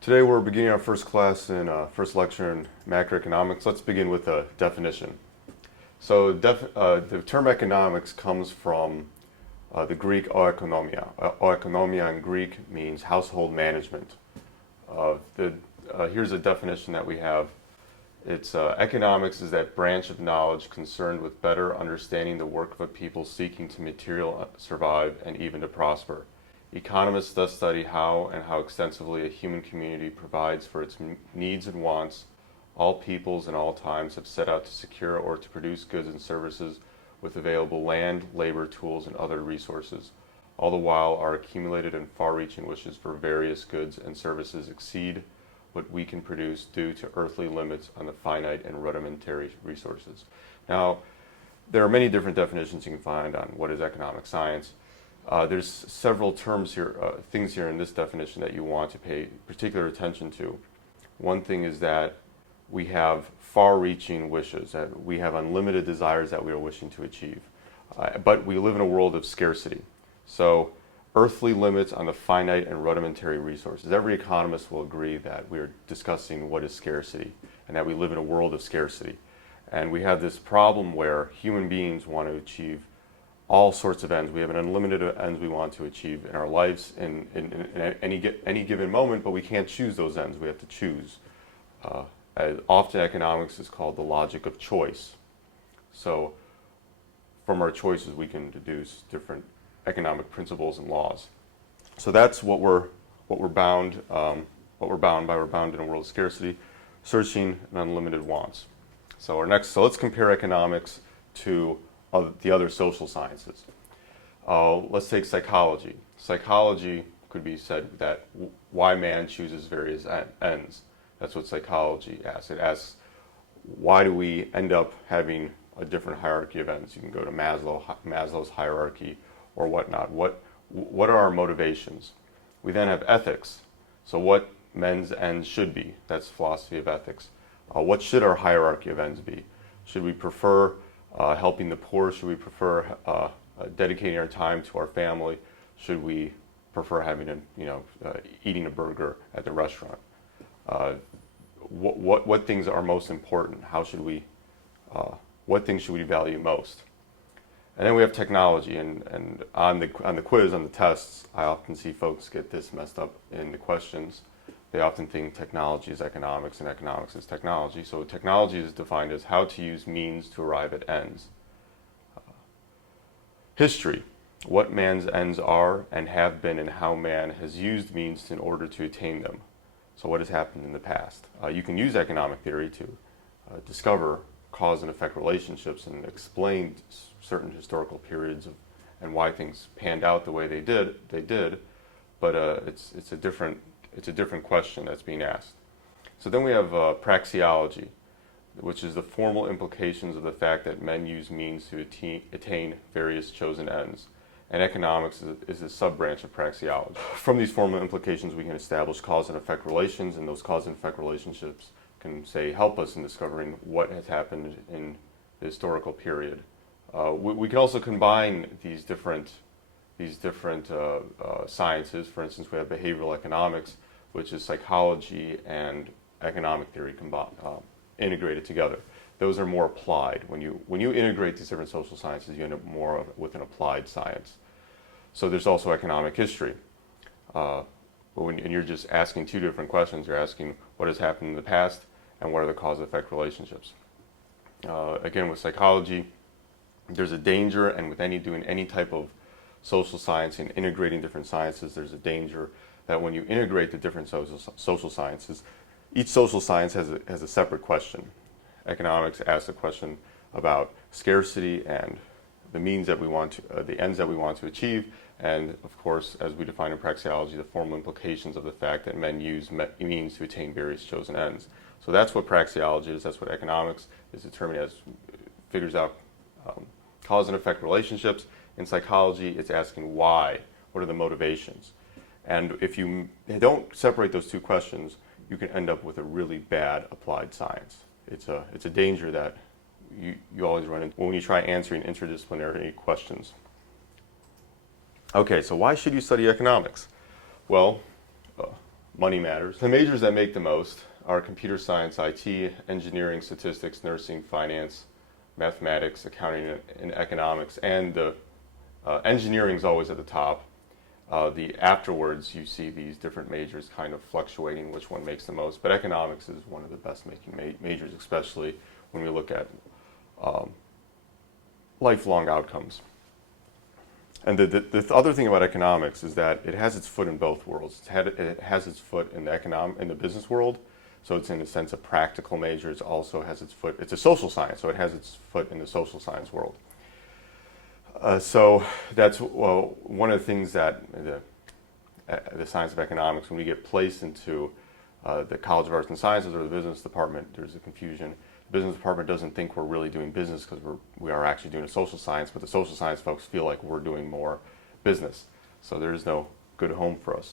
Today we're beginning our first class in first lecture in macroeconomics. Let's begin with a definition. So the term economics comes from the Greek oikonomia. Oikonomia in Greek means household management. Here's a definition that we have. It's economics is that branch of knowledge concerned with better understanding the work of a people seeking to materially survive and even to prosper. Economists thus study how and how extensively a human community provides for its needs and wants. All peoples in all times have set out to secure or to produce goods and services with available land, labor, tools, and other resources. All the while, our accumulated and far-reaching wishes for various goods and services exceed what we can produce due to earthly limits on the finite and rudimentary resources. Now, there are many different definitions you can find on what is economic science. There's several terms here, things here in this definition that you want to pay particular attention to. One thing is that we have far-reaching wishes, that we have unlimited desires that we are wishing to achieve. But we live in a world of scarcity. So earthly limits on the finite and rudimentary resources. Every economist will agree that we are discussing what is scarcity and that we live in a world of scarcity. And we have this problem where human beings want to achieve all sorts of ends. We have an unlimited ends we want to achieve in our lives in any given moment, but we can't choose those ends. We have to choose. Often economics is called the logic of choice. So from our choices we can deduce different economic principles and laws. So that's what we're bound by. We're bound in a world of scarcity, searching and unlimited wants. So let's compare economics to the other social sciences. Let's take psychology. Psychology could be said that why man chooses various ends. That's what psychology asks. It asks, why do we end up having a different hierarchy of ends? You can go to Maslow's hierarchy or whatnot. What are our motivations? We then have ethics. So what men's ends should be. That's philosophy of ethics. What should our hierarchy of ends be? Should we prefer helping the poor? Should we prefer dedicating our time to our family? Should we prefer having eating a burger at the restaurant? What things are most important? What things should we value most? And then we have technology, and on the quiz, on the tests, I often see folks get this messed up in the questions. They often think technology is economics and economics is technology. So technology is defined as how to use means to arrive at ends. History, what man's ends are and have been and how man has used means in order to attain them. So what has happened in the past? You can use economic theory to discover cause and effect relationships and explain certain historical periods and why things panned out the way they did, but it's a different question that's being asked. So then we have praxeology, which is the formal implications of the fact that men use means to attain various chosen ends. And economics is a sub-branch of praxeology. From these formal implications, we can establish cause and effect relations, and those cause and effect relationships can, help us in discovering what has happened in the historical period. We can also combine these different sciences. For instance, we have behavioral economics, which is psychology and economic theory integrated together. Those are more applied. When you integrate these different social sciences, you end up more with an applied science. So there's also economic history. But when you're just asking two different questions, you're asking what has happened in the past and what are the cause-effect relationships. Again, with psychology, there's a danger, and with doing any type of social science and integrating different sciences, there's a danger that when you integrate the different social sciences, each social science has a separate question. Economics asks a question about scarcity and the means that we want to, the ends that we want to achieve, and of course, as we define in praxeology, the formal implications of the fact that men use means to attain various chosen ends. So that's what praxeology is. That's what economics is determined as. Figures out cause and effect relationships. In psychology, it's asking why. What are the motivations? And if you don't separate those two questions, you can end up with a really bad applied science. It's a danger that you always run into when you try answering interdisciplinary questions. Okay, so why should you study economics? Well, money matters. The majors that make the most are computer science, IT, engineering, statistics, nursing, finance, mathematics, accounting, and economics. And the engineering is always at the top. The afterwards, you see these different majors kind of fluctuating which one makes the most. But economics is one of the best making majors, especially when we look at lifelong outcomes. And the other thing about economics is that it has its foot in both worlds. It has its foot in the business world, so it's in a sense a practical major. It also has its foot. It's a social science, so it has its foot in the social science world. So that's one of the things that the science of economics, when we get placed into the College of Arts and Sciences or the business department, there's a confusion. The business department doesn't think we're really doing business because we are actually doing a social science, but the social science folks feel like we're doing more business. So there is no good home for us.